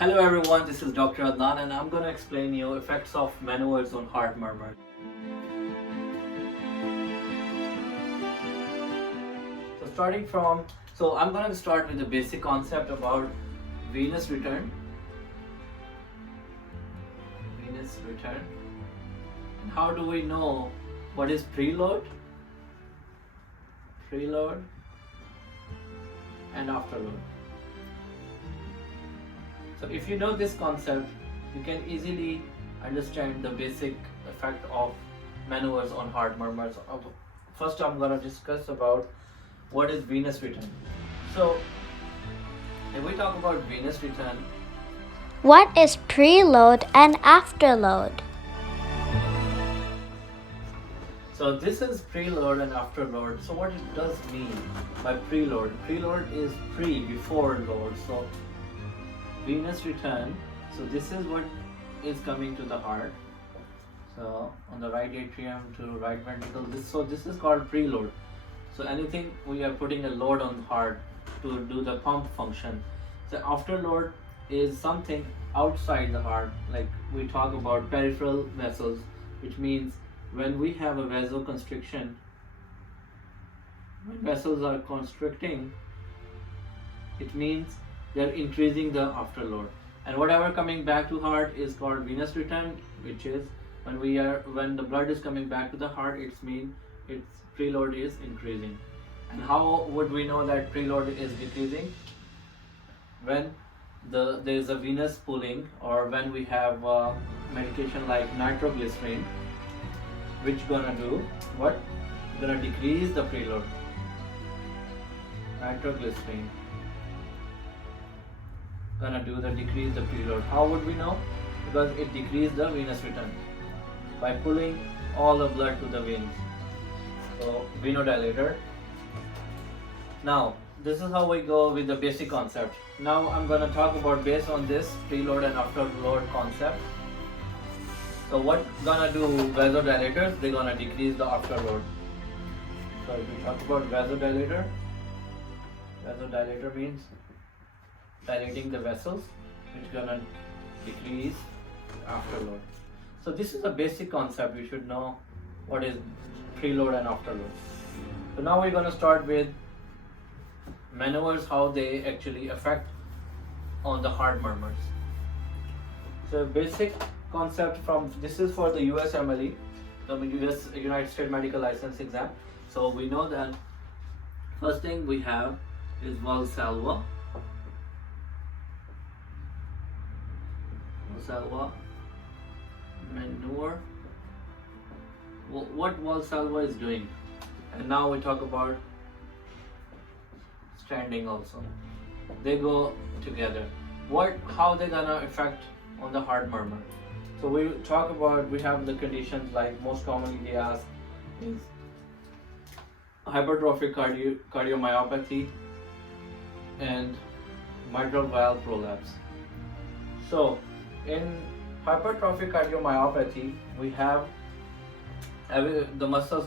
Hello everyone, this is Dr. Adnan and I'm going to explain you effects of maneuvers on heart murmur. I'm going to start with the basic concept about venous return. And how do we know what is preload and afterload? So if you know this concept, you can easily understand the basic effect of maneuvers on heart murmurs. First, I'm going to discuss about what is venous return. So if we talk about venous return, what is preload and afterload? So this is preload and afterload. So what it does mean by preload? Preload is before load. So venous return, so this is what is coming to the heart. So on the right atrium to right ventricle, this is called preload. So anything we are putting a load on the heart to do the pump function. So afterload is something outside the heart, like we talk about peripheral vessels, which means when we have a vasoconstriction, when vessels are constricting, it means they're increasing the afterload, and whatever coming back to heart is called venous return, which is when the blood is coming back to the heart, it means its preload is increasing. And how would we know that preload is decreasing? When there is a venous pooling, or when we have medication like nitroglycerin, which gonna do what? Gonna decrease the preload. Nitroglycerin gonna decrease the preload. How would we know? Because it decreased the venous return by pulling all the blood to the veins. So venodilator. Now this is how we go with the basic concept. Now I'm gonna talk about based on this preload and afterload concept. So what gonna do vasodilators? They're gonna decrease the afterload. So if we talk about vasodilator means dilating the vessels, which gonna decrease afterload. So this is a basic concept. You should know what is preload and afterload. So now we're gonna start with maneuvers, how they actually affect on the heart murmurs. So basic concept from this is for the USMLE, the United States Medical License Exam. So we know that first thing we have is Valsalva. Maneuver. What Valsalva is doing, and now we talk about standing also. They go together. How they gonna affect on the heart murmur? So we talk about, we have the conditions like most commonly they ask is hypertrophic cardiomyopathy and mitral valve prolapse. So in hypertrophic cardiomyopathy, we have the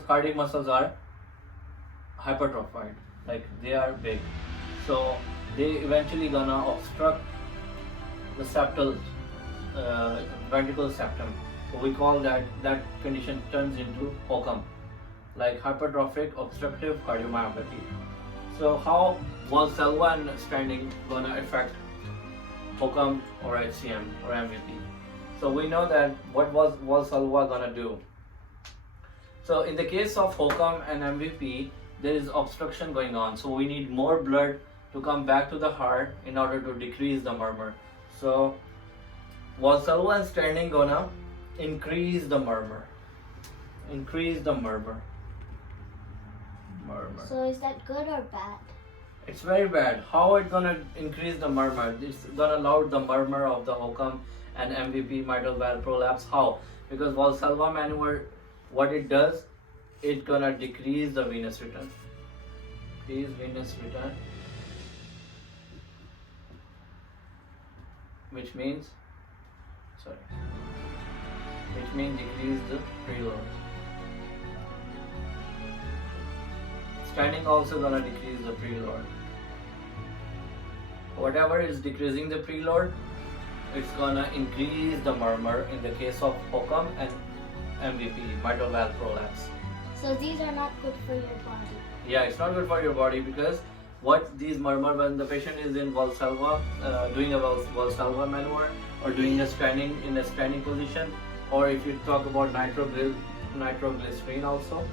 cardiac muscles are hypertrophied, like they are big. So they eventually gonna obstruct the ventricle septum. So we call that condition turns into HOCM, like hypertrophic obstructive cardiomyopathy. So how Valsalva and standing gonna affect HOCM or HCM or MVP? So we know that what was Valsalva gonna do. So in the case of HOCM and MVP, there is obstruction going on. So we need more blood to come back to the heart in order to decrease the murmur. So Valsalva and standing gonna increase the murmur. So is that good or bad? It's very bad. How it gonna increase the murmur? It's gonna loud the murmur of the HOCM and MVP, mitral valve prolapse. How? Because Valsalva maneuver, what it does, it gonna decrease the venous return. Which means decrease the preload. Standing also gonna decrease the preload. Whatever is decreasing the preload, it's gonna increase the murmur in the case of HOCM and MVP, mitral valve prolapse. So these are not good for your body. Yeah, it's not good for your body because what these murmur when the patient is in Valsalva, doing a Valsalva maneuver or doing a standing in a standing position, or if you talk about nitroglycerin also,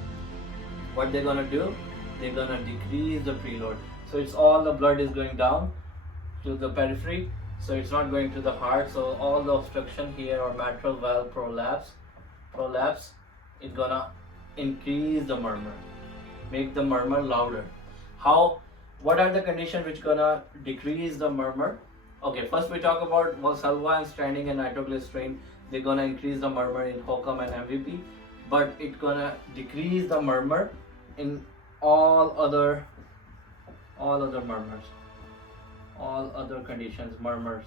what they're gonna do, they're gonna decrease the preload. So it's all the blood is going down to the periphery, so it's not going to the heart. So all the obstruction here or mitral valve prolapse, it's gonna increase the murmur, make the murmur louder. What are the conditions which gonna decrease the murmur? Okay, first we talk about Valsalva and standing and nitroglycerin. They're gonna increase the murmur in HOCM and MVP, but it's gonna decrease the murmur in all other murmurs, all other conditions, murmurs.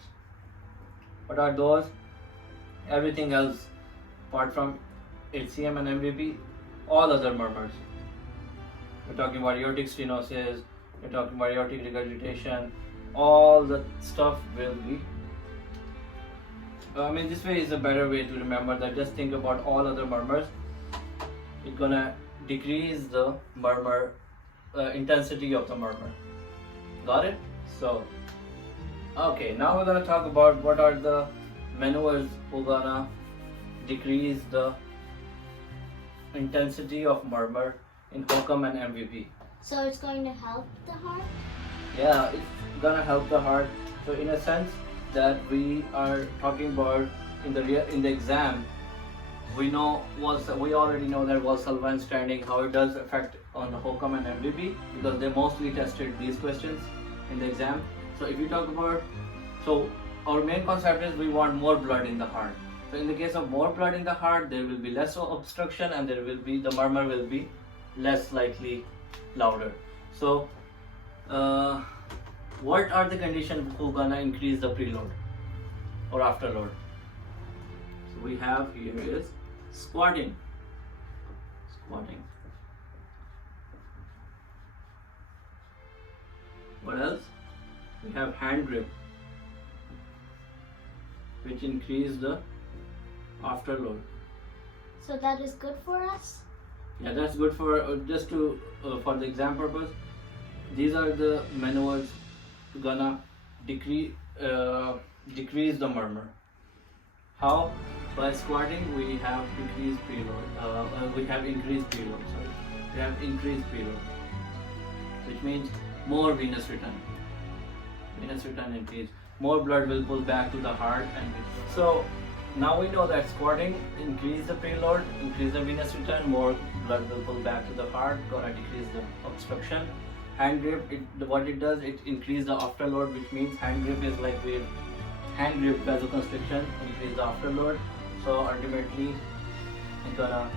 What are those? Everything else apart from HCM and MVP, all other murmurs. We're talking about aortic stenosis, we're talking about aortic regurgitation, all the stuff will be. This way is a better way to remember that. Just think about all other murmurs. It's gonna decrease the murmur, intensity of the murmur. Got it? So, okay, now we're gonna talk about what are the maneuvers who gonna decrease the intensity of murmur in HOCM and MVP. So it's going to help the heart? Yeah, it's gonna help the heart. So in a sense that we are talking about in the exam, we already know that Valsalva and standing, how it does affect on the HOCM and MVP, because they mostly tested these questions in the exam. So if you talk about, so our main concept is we want more blood in the heart. So in the case of more blood in the heart, there will be less obstruction and the murmur will be less likely louder. So what are the conditions who gonna increase the preload or afterload? So we have here is squatting. What else? We have hand grip, which increase the afterload. So that is good for us? Yeah, that's good for just to for the exam purpose. These are the maneuvers gonna decrease the murmur. How? By squatting, we have increased preload. We have increased preload, which means more venous return. Venous return increase. More blood will pull back to the heart, and so now we know that squatting increase the preload, increase the venous return, more blood will pull back to the heart, gonna decrease the obstruction. Hand grip, what it does, it increase the afterload, which means hand grip is like hand grip vasoconstriction, increase the afterload. So ultimately, it's gonna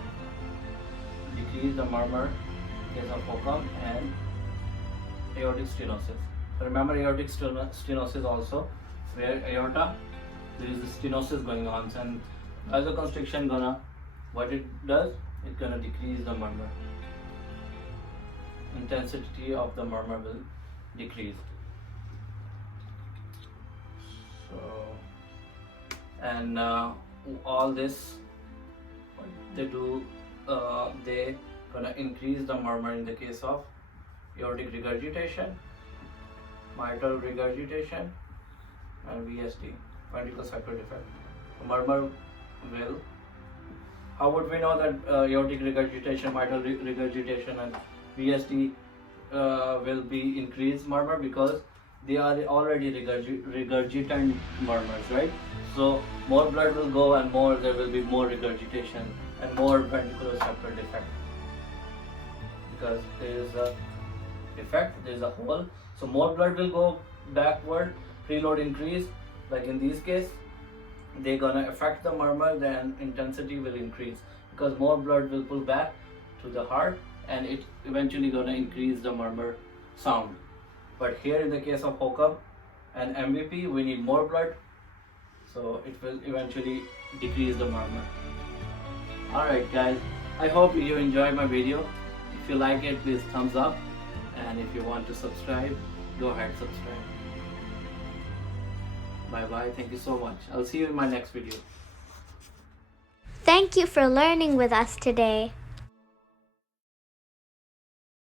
decrease the murmur in case of HOCM and aortic stenosis. So remember aortic stenosis also, where aorta, there is a stenosis going on, and vasoconstriction what it does, it's gonna decrease the murmur. Intensity of the murmur will decrease. So, and all this, what they do, they gonna increase the murmur in the case of aortic regurgitation, mitral regurgitation, and VSD, ventricular septal defect. The murmur will. How would we know that aortic regurgitation, mitral regurgitation, and VSD will be increased murmur? Because they are already regurgitant murmurs, right? So more blood will go and there will be more regurgitation and more ventricular septal defect, because there is a defect, there is a hole. So more blood will go backward, preload increase. Like in these case, they're gonna affect the murmur, then intensity will increase because more blood will pull back to the heart, and it eventually gonna increase the murmur sound. But here in the case of HOCM and MVP, we need more blood, so it will eventually decrease the murmur. Alright guys, I hope you enjoyed my video. If you like it, please thumbs up, and if you want to subscribe, go ahead subscribe. Bye bye. Thank you so much. I'll see you in my next video. Thank you for learning with us today.